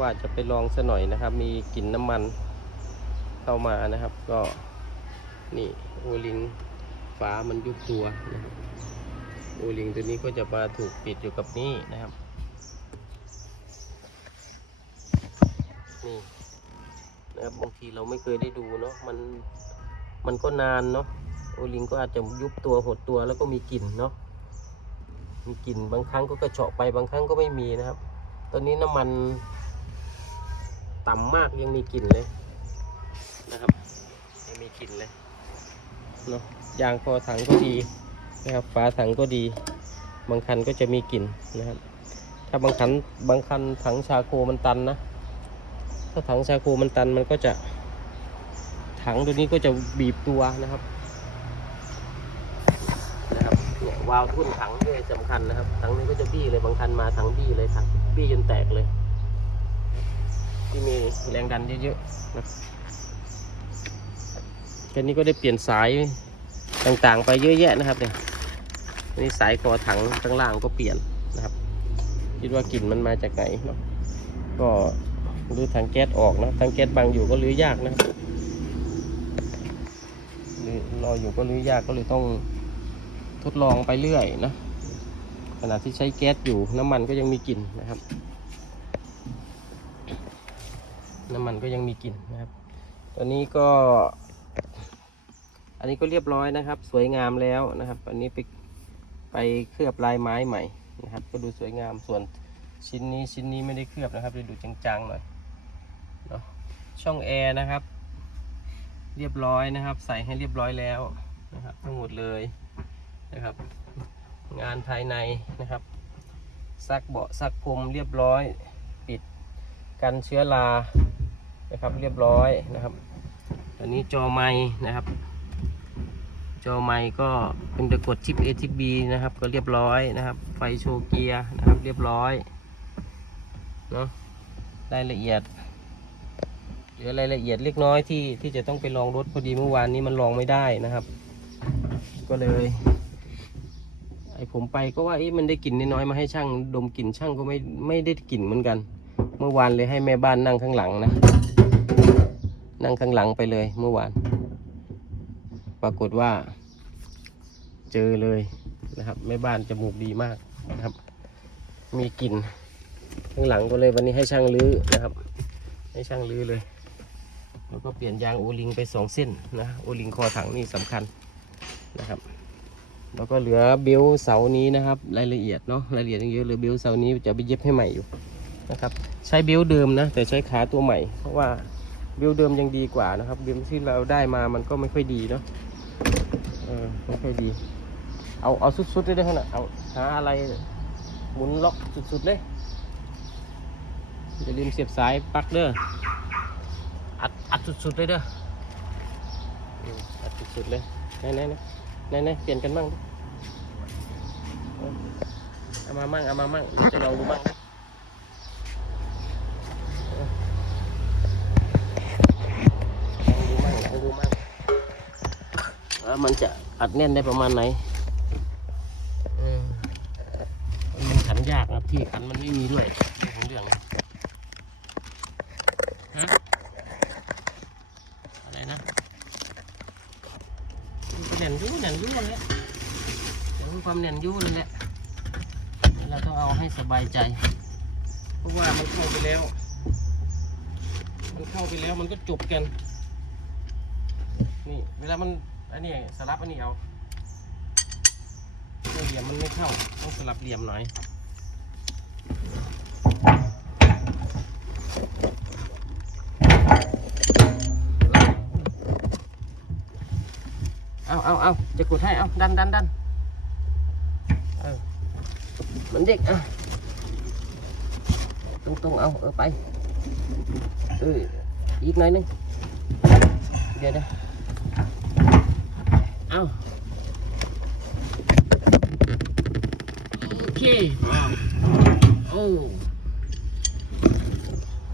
ว่าจะไปลองซะหน่อยนะครับ มีกลิ่นน้ำมันเข้ามานะครับ ก็นี่โอลิงฝามันยุบตัวนะครับโอลิงตัวนี้ก็จะมาถูกปิดอยู่กับนี่นะครับนี่นะครับบางทีเราไม่เคยได้ดูเนาะมันมันก็นานเนาะโอลิงก็อาจจะยุบตัวหดตัวแล้วก็มีกลิ่นเนาะมีกลิ่นบางครั้งก็กระเฉาะไปบางครั้งก็ไม่มีนะครับ ตอนนี้น้ำมัน ต่ำมากยังมีกลิ่นเลยนะครับยังมีกลิ่นเลยเนาะยางคอถังก็ดีนะครับฝาถังก็ดี บางคันก็จะมีกลิ่นนะครับ ถ้าบางคันบางคันถังชาโคมันตันนะถ้าถังชาโคมันตันมันก็จะ ถังตัวนี้ก็จะบีบตัวนะครับนะครับเนี่ยวาล์วทุ่นถังด้วยสำคัญนะครับถังนี้ก็จะบี้เลยบางคันมาถังบี้เลยถังบี้จนแตกเลย ที่มีแรงดันเยอะๆนะแค่นี้ก็ได้เปลี่ยนสายต่างๆ ไปเยอะแยะนะครับเนี่ยนี่สายคอถังข้างล่างก็เปลี่ยนนะครับ คิดว่ากลิ่นมันมาจากไหนเนาะก็รื้อถังแก๊สออกนะถังแก๊สบางอยู่ก็รื้อยากนะรออยู่ก็รื้อยากก็เลยต้องทดลองไปเรื่อยนะขณะที่ใช้แก๊สอยู่น้ำมันก็ยังมีกลิ่นนะครับ น้ำมันก็ยังมีกลิ่นนะครับ ตอนนี้ก็ อันนี้ก็เรียบร้อยนะครับ สวยงามแล้วนะครับ อันนี้ไปไปเคลือบลายไม้ใหม่นะครับ ก็ดูสวยงามส่วนชิ้นนี้ชิ้นนี้ไม่ได้เคลือบนะครับเลยดูจางๆหน่อยเนาะช่องแอร์นะครับ เรียบร้อยนะครับ ใส่ให้เรียบร้อยแล้วนะครับ ทั้งหมดเลยนะครับ งานภายในนะครับซักเบาะซักพรมเรียบร้อย ปิดกันเชื้อรา นะครับ เรียบร้อยนะครับตอนนี้จอไม้นะครับ จอไม้ก็เป็นตะกดชิป A ชิป B นะครับ ก็เรียบร้อยนะครับ ไฟโชว์เกียร์นะครับ เรียบร้อยเนาะรายละเอียดเหลือรายละเอียดเล็กน้อยที่ที่จะต้องไปลองรถพอดีเมื่อวานนี้มันลองไม่ได้นะครับ ก็เลยไอผมไปก็ว่าเอ๊ะมันได้กลิ่นน้อยๆมาให้ช่างดมกลิ่นช่างก็ไม่ไม่ได้กลิ่นเหมือนกัน เมื่อวานเลยให้แม่บ้านนั่งข้างหลังนะ นั่งข้างหลังไปเลยเมื่อวาน ปรากฏว่า เจอเลยนะครับแม่บ้านจมูกดีมากนะครับ มีกลิ่นข้างหลังก็เลยวันนี้ให้ช่างลื้อนะครับ ให้ช่างลื้อเลย แล้วก็เปลี่ยนยางโอลิงไปสองเส้นนะโอลิงคอถังนี่สำคัญนะครับ แล้วก็เหลือเบลเสานี้นะครับ รายละเอียดเนาะรายละเอียดเยอะเหลยเบลเสานี้จะไปเย็บให้ใหม่อยู่นะครับ ใช้เบลเดิมนะ แต่ใช้ขาตัวใหม่ เพราะว่า เบลเดิมยังดีกว่านะครับ เบลที่เราได้มามันก็ไม่ค่อยดีเนาะเออไม่ค่อยดี เอาเอาสุดๆเลยได้ขนาดเอาหาอะไรหมุนล็อกสุดๆเลยอย่าลืมเสียบสายปลั๊กเด้ออัดอัดสุดๆเลยเด้ออัดสุดๆเลยไหนไหนไหนไหนเปลี่ยนกันบ้างเอามามั่งเอามามั่งเดี๋ยวจะลองดูบ้างลองดูมั่งลองดูมั่งว่า มันจะอัดแน่นได้ประมาณไหนออมันขันยากนะที่ขันมันไม่มีด้วยเรื่องนะฮะอะไรนะมันก็แน่นยุ่แน่นยุ่นั่นแหละแต่ความแน่นยุ่นั่นแหละเราต้องเอาให้สบายใจ เพราะว่ามันเข้าไปแล้ว มันเข้าไปแล้วมันก็จบกัน นี่เวลามัน อันนี้สลับอันนี้เอาเหลี่ยมมันไม่เข้าต้องสลับเหลี่ยมหน่อยเอาเอาเอาจะกดให้เอาดันดันดันเออมือนเด็กอะตรงตรงเอาเออไปเอออีกหน่อยนึงเดี๋ยวเดี๋ยว เอาโอเคโอ้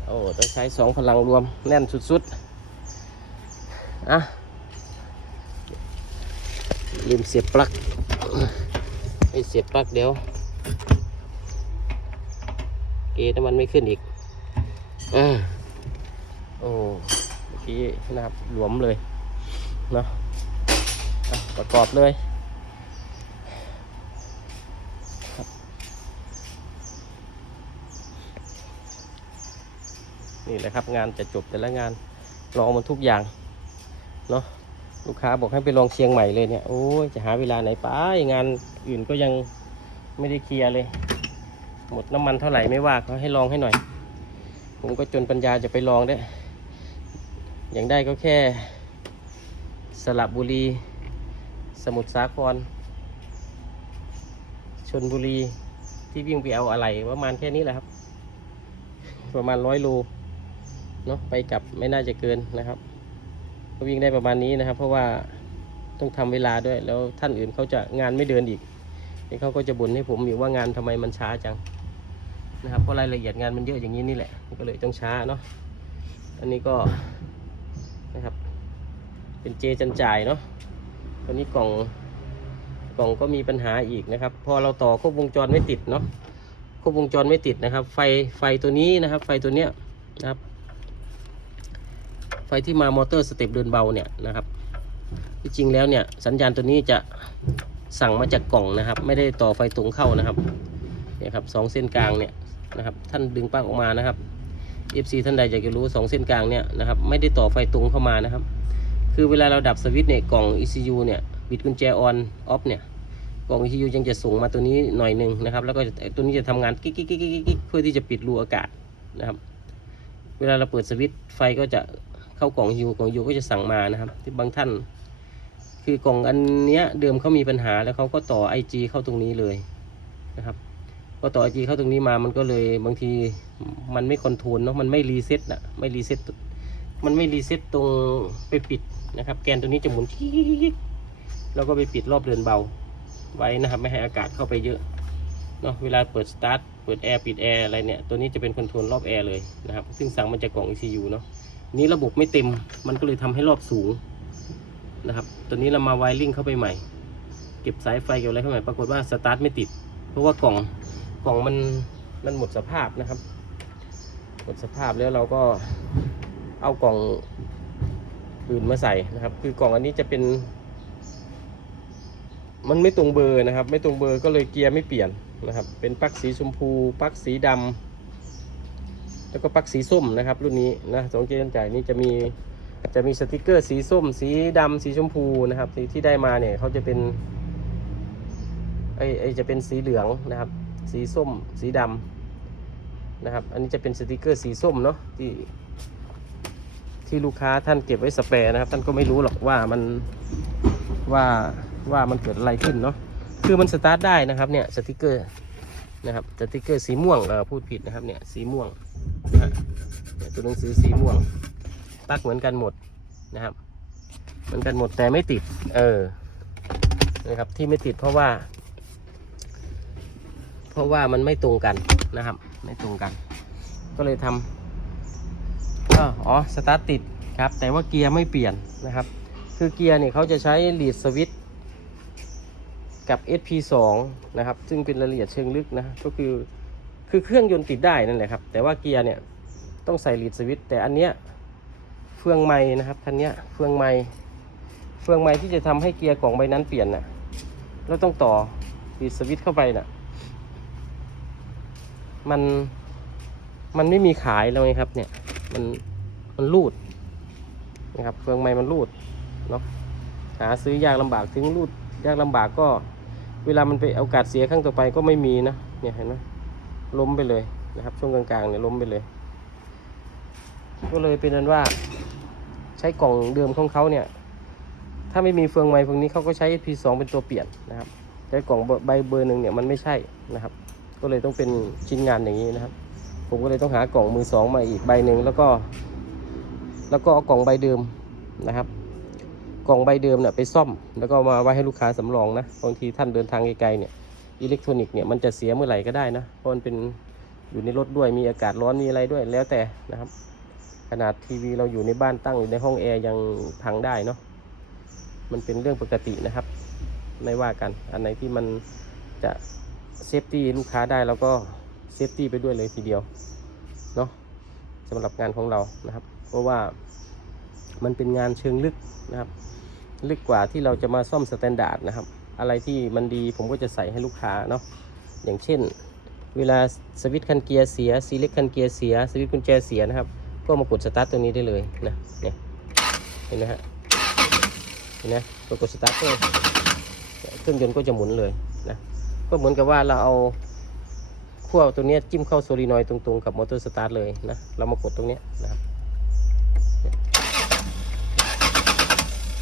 โอ้ต้องใช้สองพลังรวมแน่นสุดๆอะลืมเสียบปลั๊กไม่เสียบปลั๊กเดี๋ยว เกน้ำมันไม่ขึ้นอีกอืมโอ้เมื่อกี้นะครับหลวมเลยเนาะ ประกอบเลยนี่แหละครับงานจะจบแต่ละงานลองมันทุกอย่างเนาะลูกค้าบอกให้ไปลองเชียงใหม่เลยเนี่ยโอ้ยจะหาเวลาไหนไปงานอื่นก็ยังไม่ได้เคลียร์เลย หมดน้ำมันเท่าไหร่ไม่ว่าเขาให้ลองให้หน่อย ผมก็จนปัญญาจะไปลองได้อย่างได้ก็แค่สระบุรี สมุทรสาคร ชนบุรีที่วิ่งไปเอาอะไรประมาณแค่นี้แหละครับ ประมาณร้อยโลเนาะไปกลับไม่น่าจะเกินนะครับก็วิ่งได้ประมาณนี้นะครับ เพราะว่าต้องทำเวลาด้วย แล้วท่านอื่นเขาจะงานไม่เดินอีกนี่เขาก็จะบ่นให้ผมอยู่ว่างานทำไมมันช้าจังนะครับเพราะรายละเอียดงานมันเยอะอย่างนี้นี่แหละก็เลยต้องช้าเนาะอันนี้ก็นะครับ เป็นเจจันจ่ายเนาะ ตอนนี้กล่องกล่องก็มีปัญหาอีกนะครับ พอเราต่อควบวงจรไม่ติดเนาะควบวงจรไม่ติดนะครับ ไฟไฟตัวนี้นะครับ ไฟตัวเนี้ยนะครับ ไฟที่มามอเตอร์สเต็ปเดินเบาเนี่ยนะครับที่จริงแล้วเนี่ยสัญญาณตัวนี้จะสั่งมาจากกล่องนะครับ ไม่ได้ต่อไฟตรงเข้านะครับเนี่ยครับสองเส้นกลางเนี่ยนะครับ ท่านดึงปลั๊กออกมานะครับ FC ท่านใดอยากจะรู้สองเส้นกลางเนี่ยนะครับ ไม่ได้ต่อไฟตรงเข้ามานะครับ คือเวลาเราดับสวิตช์เนี่ยกล่อง ECU เนี่ยบิดกุญแจออนออฟเนี่ยกล่อง ECU ยังจะส่งมาตัวนี้หน่อยหนึ่งนะครับ แล้วก็ตัวนี้จะทำงานกิ๊กกิ๊กกิ๊กกิ๊กเพื่อที่จะปิดรูอากาศนะครับ เวลาเราเปิดสวิตช์ไฟก็จะเข้ากล่อง ECU กล่อง ECU ก็จะสั่งมานะครับ ที่บางท่าน คือกล่องอันเนี้ยเดิมเขามีปัญหาแล้วเขาก็ต่อ IG เข้าตรงนี้เลยนะครับพอต่อ IG เข้าตรงนี้มามันก็เลยบางทีมันไม่คอนโทรลเนาะมันไม่รีเซ็ตนะไม่รีเซ็ตมันไม่รีเซ็ตตรงไปปิด นะครับ แกนตัวนี้จะหมุนทิกแล้วก็ไปปิดรอบเดินเบาไว้นะครับ ไม่ให้อากาศเข้าไปเยอะเนาะเวลาเปิดสตาร์ทเปิดแอร์ปิดแอร์อะไรเนี่ยตัวนี้จะเป็นคอนโทรลรอบแอร์เลยนะครับ ซึ่งสั่งมาจากกล่อง ECU เนาะนี้ระบบไม่เต็มมันก็เลยทำให้รอบสูงนะครับ ตัวนี้เรามาไวริ่งเข้าไปใหม่ เก็บสายไฟเก็บอะไรเข้าไปปรากฏว่าสตาร์ทไม่ติด เพราะว่ากล่องกล่องมันมันหมดสภาพนะครับ หมดสภาพแล้วเราก็เอากล่อง อื่นมาใส่นะครับ คือกล่องอันนี้จะเป็น มันไม่ตรงเบอร์นะครับ ไม่ตรงเบอร์ก็เลยเกียร์ไม่เปลี่ยนนะครับ เป็นปลั๊กสีชมพูปลั๊กสีดำแล้วก็ปลั๊กสีส้มนะครับ รุ่นนี้นะสองเกียร์จ่ายนี้จะมีจะมีสติกเกอร์สีส้ม สีดำสีชมพูนะครับสีที่ได้มาเนี่ยเขาจะเป็นไอไอจะเป็นสีเหลืองนะครับ สีส้ม สีดำนะครับ อันนี้จะเป็นสติกเกอร์สีส้มเนาะที่ ที่ลูกค้าท่านเก็บไว้สเปรย์นะครับ ท่านก็ไม่รู้หรอกว่ามันว่าว่ามันเกิดอะไรขึ้นเนาะคือมันสตาร์ทได้นะครับเนี่ยสติกเกอร์นะครับสติกเกอร์สีม่วงเออพูดผิดนะครับเนี่ยสีม่วงนะฮะตัวหนังสือสีม่วงปักเหมือนกันหมดนะครับ เหมือนกันหมดแต่ไม่ติด เออนะครับที่ไม่ติดเพราะว่า เพราะว่ามันไม่ตรงกันนะครับ ไม่ตรงกัน ก็เลยทำ ก็อ๋อสตาร์ทติดครับแต่ว่าเกียร์ไม่เปลี่ยนนะครับ คือเกียร์เนี่ยเขาจะใช้ลีดสวิตช์กับ SP2 นะครับ ซึ่งเป็นรายละเอียดเชิงลึกนะก็คือคือเครื่องยนต์ติดได้นั่นแหละครับ แต่ว่าเกียร์เนี่ยต้องใส่ลีดสวิตช์แต่อันเนี้ยเฟืองไม้นะครับคันเนี้ยเฟืองไม้เฟืองไม้ที่จะทำให้เกียร์กล่องใบนั้นเปลี่ยนนะแล้วต้องต่อปีดสวิตช์เข้าไปนะ่ะมันมันไม่มีขายแล้วไงครับเนี่ยมัน มันรูดนะครับเฟืองไม้มันรูดเนาะหาซื้อยากลำบากถึงรูดยากลำบากก็ เวลามันไปโอกาสเสียครั้งต่อไปก็ไม่มีนะเนี่ยเห็นไหมล้มไปเลยนะครับ ช่วงกลางๆเนี่ยล้มไปเลย ก็เลยเป็นนั้นว่าใช้กล่องเดิมของเขาเนี่ย ถ้าไม่มีเฟืองไม้พวกนี้เขาก็ใช้ P2 เป็นตัวเปลี่ยนนะครับใช้กล่องใบเบอร์หนึ่งเนี่ยมันไม่ใช่นะครับ ก็เลยต้องเป็นชิ้นงานอย่างนี้นะครับ ผมก็เลยต้องหากล่องมือสองมาอีกใบหนึ่งแล้วก็ แล้วก็เอากล่องใบเดิมนะครับ กล่องใบเดิมเนี่ยไปซ่อม แล้วก็มาไว้ให้ลูกค้าสำรองนะบางทีท่านเดินทางไกลๆเนี่ยอิเล็กทรอนิกส์เนี่ยมันจะเสียเมื่อไหร่ก็ได้นะเพราะมันเป็นอยู่ในรถด้วยมีอากาศร้อนมีอะไรด้วยแล้วแต่นะครับ ขนาดทีวีเราอยู่ในบ้านตั้งอยู่ในห้องแอร์ยังพังได้เนาะมันเป็นเรื่องปกตินะครับ ไม่ว่ากัน อันไหนที่มันจะเซฟตี้ลูกค้าได้เราก็เซฟตี้ไปด้วยเลยทีเดียวเนาะสำหรับงานของเรานะครับ เพราะว่ามันเป็นงานเชิงลึกนะครับ ลึกกว่าที่เราจะมาซ่อมสแตนดาร์ดนะครับ อะไรที่มันดีผมก็จะใส่ให้ลูกค้าเนาะอย่างเช่น เวลาสวิตช์คันเกียร์เสียซีเล็กคันเกียร์เสียสวิตช์กุญแจเสียนะครับ ก็มากดสตาร์ทตรงนี้ได้เลยนะเนี่ยเห็นไหมฮะเห็นไหมพอกดสตาร์ทก็เครื่องยนต์ก็จะหมุนเลยนะก็เหมือนกับว่าเราเอาขั้วตัวนี้จิ้มเข้าโซลีนอยตรงๆกับมอเตอร์สตาร์ทเลยนะเรามากดตรงนี้นะครับเนี่ย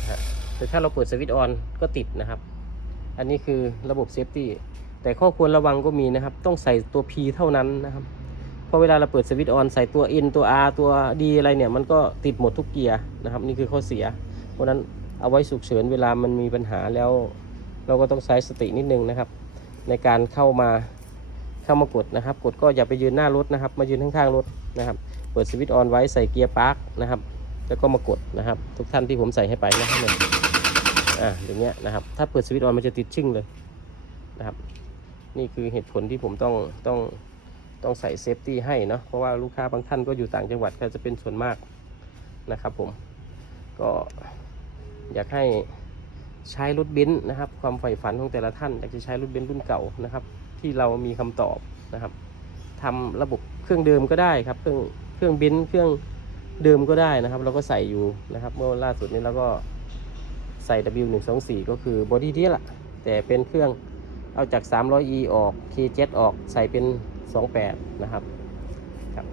ฮะ แต่ถ้าเราเปิดสวิตช์ออนก็ติดนะครับ อันนี้คือระบบเซฟตี้แต่ข้อควรระวังก็มีนะครับ ต้องใส่ตัว P เท่านั้นนะครับพราะเวลาเราเปิดสวิตช์ออนใส่ตัว N ตัว R ตัว D อะไรเนี่ย มันก็ติดหมดทุกเกียร์นะครับ นี่คือข้อเสีย เพราะนั้นเอาไว้ฉุกเฉินเวลามันมีปัญหาแล้ว เราก็ต้องใช้สตินิดนึงนะครับ ในการเข้ามาเข้ามากดนะครับ กดก็อย่าไปยืนหน้ารถนะครับ มายืนข้างๆรถนะครับ เปิดสวิตช์ออนไว้ใส่เกียร์ปาร์กนะครับ แล้วก็มากดนะครับ ทุกท่านที่ผมใส่ให้ไปนะครับ อ่าอย่างเงี้ยนะครับ ถ้าเปิดสวิตช์ออนมันจะติดชึ่งเลยนะครับ นี่คือเหตุผลที่ผมต้องต้องต้องใส่เซฟตี้ให้เนาะเพราะว่าลูกค้าบางท่านก็อยู่ต่างจังหวัดก็จะเป็นส่วนมากนะครับผมก็อยากให้ใช้รถเบนซ์นะครับ ความใฝ่ฝันของแต่ละท่าน อยากจะใช้รถเบนซ์รุ่นเก่านะครับ ที่เรามีคำตอบนะครับทำระบบเครื่องเดิมก็ได้ครับเครื่องเครื่องเบนซ์เครื่องเดิมก็ได้นะครับ เราก็ใส่อยู่นะครับ เมื่อล่าสุดนี้เราก็ ใส่ W124 ก็คือบอดี้ที่ละแต่เป็นเครื่องเอาจาก 300e ออก K7 ออกใส่เป็น 28 นะครับครับ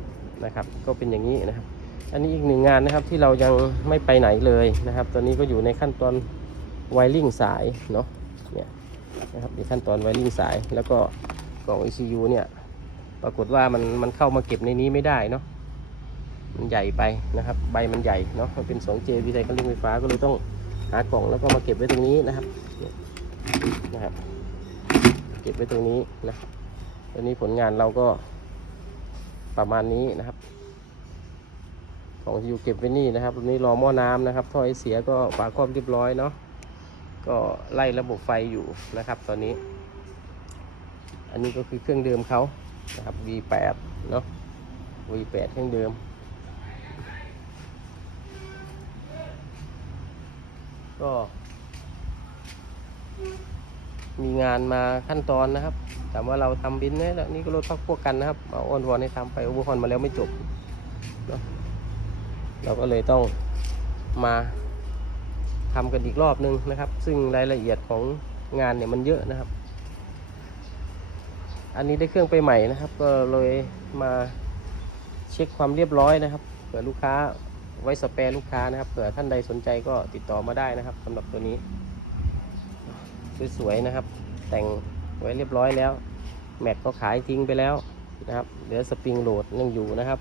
นะครับ ก็เป็นอย่างนี้นะครับ อันนี้อีกหนึ่งงานนะครับที่เรายังไม่ไปไหนเลยนะครับ ตอนนี้ก็อยู่ในขั้นตอนไวริงสายเนาะเนี่ยนะครับในขั้นตอนไวริงสายแล้วก็กล่อง ECU เนี่ยปรากฏว่ามันมันเข้ามาเก็บในนี้ไม่ได้เนาะมันใหญ่ไปนะครับ ใบมันใหญ่เนาะมันเป็น 2J วิทยคันเร่งไฟฟ้าก็เลยต้อง หากล่องแล้วก็มาเก็บไว้ตรงนี้นะครับนะครับ เก็บไว้ตรงนี้นะตอนนี้ผลงานเราก็ประมาณนี้นะครับ ของที่อยู่เก็บไว้นี่นะครับตอนนี้รอหม้อน้ำนะครับท่อไอเสียก็ฝาครอบเรียบร้อยเนาะก็ไล่ระบบไฟอยู่นะครับ ตอนนี้ อันนี้ก็คือเครื่องเดิมเขานะครับ V8 เนาะ V8 เครื่องเดิม ก็ มีงานมาขั้นตอนนะครับถามว่าเราทำบินนี่ยนี่ก็รถพักพวกกันนะครับเอาอ้อนวอนให้ทำไปโอเวอร์ฮอนมาแล้วไม่จบเนาะเราก็เลยต้องมาทำกันอีกรอบนึงนะครับ ซึ่งรายละเอียดของงานเนี่ยมันเยอะนะครับ อันนี้ได้เครื่องไปใหม่นะครับ ก็เลยมาเช็คความเรียบร้อยนะครับเผื่อลูกค้า ไว้สเปรลูกค้านะครับ เผื่อท่านใดสนใจก็ติดต่อมาได้นะครับสำหรับตัวนี้ สวยๆนะครับ แต่งไว้เรียบร้อยแล้ว แม็กก็ขายทิ้งไปแล้วนะครับเหลือสปริงโหลดยังอยู่นะครับ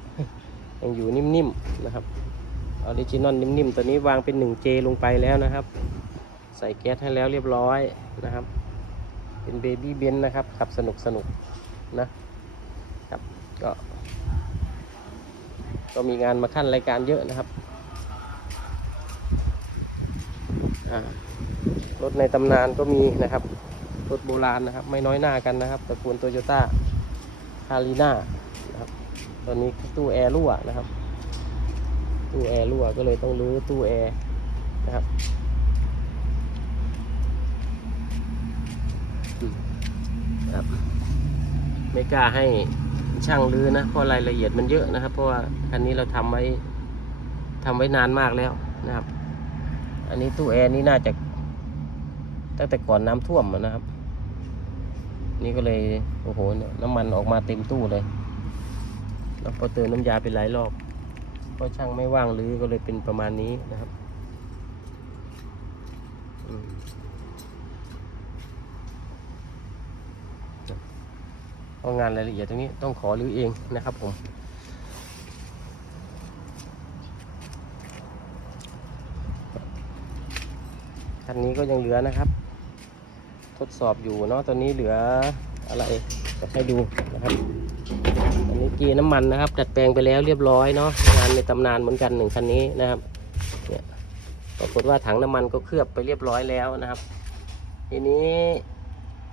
ยังอยู่นิ่มๆนะครับออริจินอลนิ่มๆตัวนี้วางเป็น 1J ลงไปแล้วนะครับ ใส่แก๊สให้แล้วเรียบร้อยนะครับ เป็นเบบี้เบนนะครับขับสนุกสนุกนะครับก็ ก็มีงานมาขั้นรายการเยอะนะครับรถในตำนานก็มีนะครับ รถโบราณนะครับ ไม่น้อยหน้ากันนะครับตระกูลโตโยต้าคารีน่านะครับตอนนี้ตู้แอร์รั่วนะครับ ตู้แอร์รั่วก็เลยต้องรื้อตู้แอร์นะครับครับไม่กล้าให้ ช่างรื้อนะเพราะรายละเอียดมันเยอะนะครับ เพราะว่าคันนี้เราทำไว้ทำไว้นานมากแล้วนะครับ อันนี้ตู้แอร์นี่น่าจะตั้งแต่ก่อนน้ำท่วมนะครับ นี่ก็เลยโอ้โหนี่ยน้ำมันออกมาเต็มตู้เลย แล้วพอเติมน้ำยาไปหลายรอบก็ช่างไม่ว่างรือก็เลยเป็นประมาณนี้นะครับ อืม เพราะงานรายละเอียดตรงนี้ต้องขอรื้อเองนะครับผมคันนี้ก็ยังเหลือนะครับ ทดสอบอยู่เนาะตอนนี้เหลืออะไรจะให้ดูนะครับอันนี้เกียร์น้ำมันนะครับ ดัดแปลงไปแล้วเรียบร้อยเนาะงานในตำนานเหมือนกันหนึ่งคันนี้นะครับเนี่ยปรากฏว่าถังน้ำมันก็เคลือบไปเรียบร้อยแล้วนะครับ ทีนี้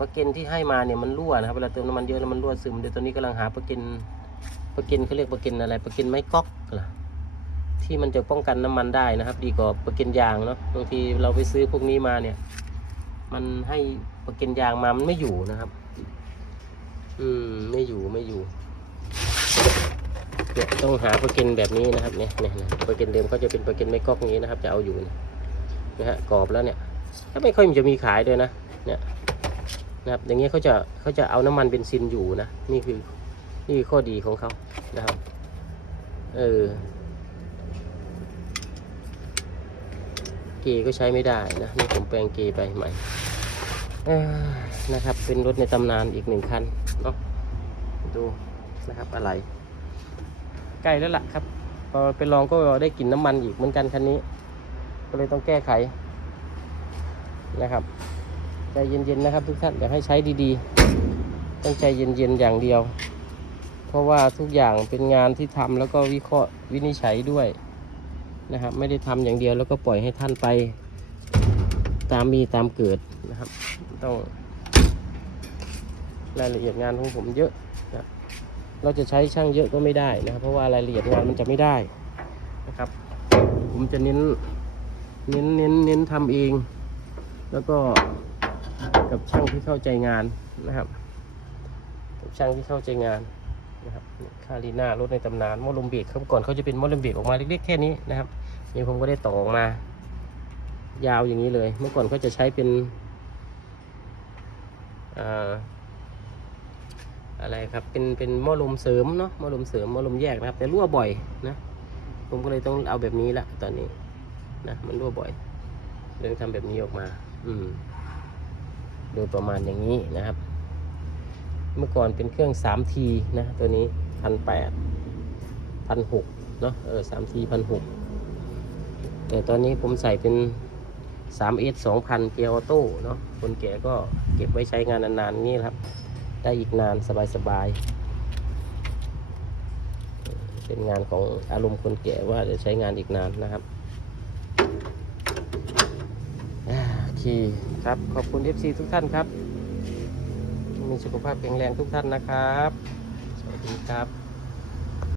ปลั๊กเกนที่ให้มาเนี่ยมันรั่วนะครับเวลาเติมน้ำมันเยอะแล้วมันรั่วซึมเดี๋ยวตอนนี้กำลังหาปลั๊กเกนปลากินเขาเรียกปลากินอะไรปลากินไม้ก๊อกเหรอที่มันจะป้องกันน้ำมันได้นะครับ ดีกว่าปลากินยางเนาะบางทีเราไปซื้อพวกนี้มาเนี่ย มันให้ปลากินยางมามันไม่อยู่นะครับ อืมไม่อยู่ไม่อยู่เนี่ยต้องหาปลากินแบบนี้นะครับเนี่ยเนี่ยปลากินเดิมเขาจะเป็นปลากินไม้ก๊อกอย่างนี้นะครับ จะเอาอยู่เนี่ยนะฮะกรอบแล้วเนี่ยถ้าไม่ค่อยมันจะมีขายด้วยนะเนี่ย นะครับอย่างเงี้ยเขาจะเขาจะเอาน้ำมันเบนซินอยู่นะนี่คือนี่คือข้อดีของเขานะครับเออเกก็ใช้ไม่ได้นะนี่ผมแปลงเกไปใหม่นะครับเป็นรถในตำนานอีกหนึ่งคันเนาะดูนะครับอะไร ใกล้แล้วล่ะครับพอไปลองก็ได้กลิ่นน้ำมันอีกเหมือนกันคันนี้ ก็เลยต้องแก้ไขนะครับ ใจเย็นๆนะครับทุกท่านอยากให้ใช้ดีๆ ต้องใจเย็นๆอย่างเดียว เพราะว่าทุกอย่างเป็นงานที่ทำแล้วก็วิเคราะห์วินิจฉัยด้วยนะครับไม่ได้ทำอย่างเดียวแล้วก็ปล่อยให้ท่านไป ตามมีตามเกิดนะครับ ต้องรายละเอียดงานของผมเยอะนะเราจะใช้ช่างเยอะก็ไม่ได้นะครับ เพราะว่ารายละเอียดงานมันจะไม่ได้นะครับ ผมจะเน้นเน้นเน้นเน้นทำเอง แล้วก็ กับช่างที่เข้าใจงานนะครับ กับช่างที่เข้าใจงานนะครับคารีนารถในตำนานมอลมเบรกครับก่อนเขาจะเป็นมอลมเบรกออกมาเล็กๆแค่นี้นะครับนี่ผมก็ได้ต่อออกมา ยาวอย่างนี้เลย เมื่อก่อนเขาจะใช้เป็นอ่าอะไรครับ เป็น เป็นหม้อลมเสริมเนาะ หม้อลมเสริม หม้อลมแยกนะครับ แต่รั่วบ่อยนะ ผมก็เลยต้องเอาแบบนี้ละตอนนี้นะ มันรั่วบ่อยเลยทำแบบนี้ออกมา อืม โดยประมาณอย่างนี้นะครับ เมื่อก่อนเป็นเครื่อง 3T นะตัวนี้พันแปดพันหกเนาะเออ 3T พันหกแต่ตอนนี้ผมใส่เป็น 3S 2,000 เกียร์ออโต้เนาะคนแก่ก็เก็บไว้ใช้งานนานๆนี่ครับ ได้อีกนานสบายๆเป็นงานของอารมณ์คนแก่ว่าจะใช้งานอีกนานนะครับอ่าโอ เคครับ ขอบคุณ FC ทุกท่านครับ มีสุขภาพแข็งแรงทุกท่านนะครับ สวัสดีครับ